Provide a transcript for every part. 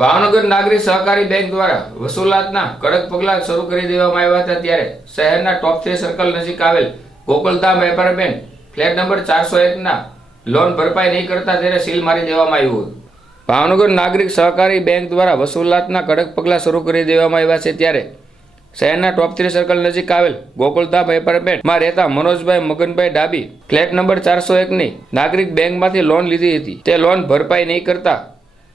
ભાવનગર નાગરિક સહકારી બેંક દ્વારા વસૂલાતના કડક પગલાં શરૂ કરી દેવામાં આવ્યા હતા ત્યારે શહેરના ટોપ થ્રી સર્કલ નજીક આવેલ ગોકુલધામ એપાર્ટમેન્ટ ફ્લેટ નંબર ચારસો એકના લોન ભરપાઈ નહીં કરતા ત્યારે સીલ મારી દેવામાં આવ્યું હતું. ભાવનગર નાગરિક સહકારી બેંક દ્વારા વસૂલાતના કડક પગલાં શરૂ કરી દેવામાં આવ્યા છે ત્યારે શહેરના ટોપ થ્રી સર્કલ નજીક આવેલ ગોકુલધામ એપાર્ટમેન્ટમાં રહેતા મનોજભાઈ મગનભાઈ ડાબી ફ્લેટ નંબર ચારસો એકની નાગરિક બેંકમાંથી લોન લીધી હતી. તે લોન ભરપાઈ નહીં કરતા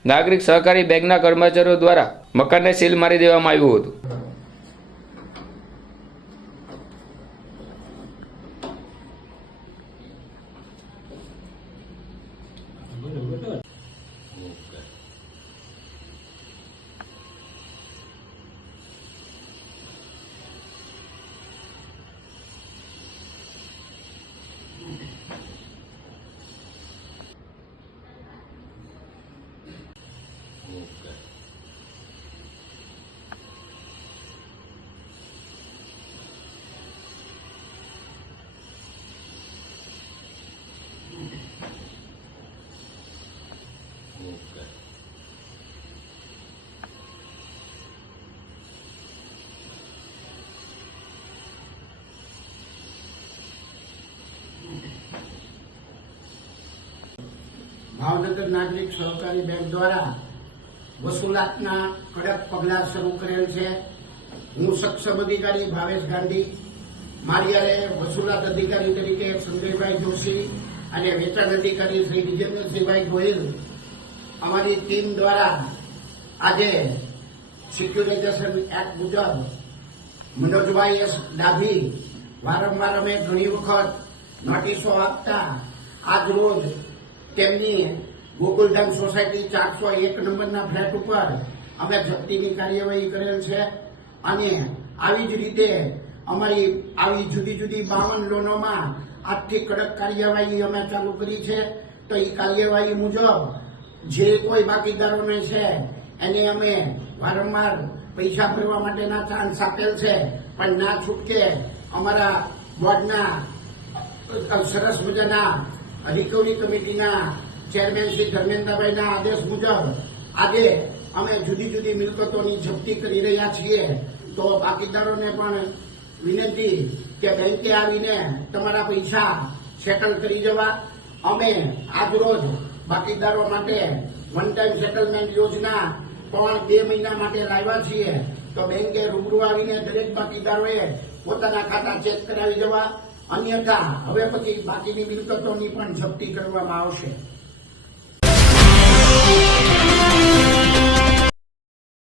નાગરિક સહકારી બેંકના કર્મચારીઓ દ્વારા મકાનને સીલ મારી દેવામાં આવ્યું હતું. ભાવનગર નાગરિક સહકારી બેંક દ્વારા વસૂલાતના કડક પગલાં શરૂ કરેલ છે. હું સક્ષમ અધિકારી ભાવેશ ગાંધી, મારી હારે વસૂલાત અધિકારી તરીકે સંજયભાઈ જોશી અને વેચાણ અધિકારી શ્રી વિજેન્દ્રસિંહભાઈ ગોહિલ, અમારી ટીમ દ્વારા આજે સિક્યુરિટેશન એક્ટ મુજબ મનોજભાઈ એસ ડાભી વારંવાર અમે ઘણી વખત નોટિસો આપતા આજ રોજ તેમની ગોકુલધામ સોસાયટી ચારસો એક નંબરના ફ્લેટ ઉપર અમે જપ્તીની કાર્યવાહી કરેલ છે. અને આવી જ રીતે અમારી આવી જુદી જુદી બાવન લોનોમાં આજથી કડક કાર્યવાહી અમે ચાલુ કરી છે. તો એ કાર્યવાહી મુજબ જે કોઈ બાકીદારોને છે, એને અમે વારંવાર પૈસા ભરવા માટેના ચાન્સ આપેલ છે. પણ ના છૂટકે અમારા બોર્ડના સરસ મજાના રિકવરી કમિટીના ચેરમેન શ્રી ધર્મેન્દ્રભાઈના આદેશ મુજબ આજે અમે જુદી જુદી મિલકતોની જપ્તી કરી રહ્યા છીએ. તો બાકીદારોને પણ વિનંતી કે બેંકે આવીને તમારા પૈસા સેટલ કરી જવા. અમે આજરોજ બાકીદારો માટે વન ટાઈમ સેટલમેન્ટ યોજના પણ બે મહિના માટે લાવ્યા છીએ. તો બેંકે રૂબરૂ આવીને દરેક બાકીદારોએ પોતાના ખાતા ચેક કરાવી જવા. અન્યથા હવે પછી બાકીની મિલકતોની પણ જપ્તી કરવામાં આવશે.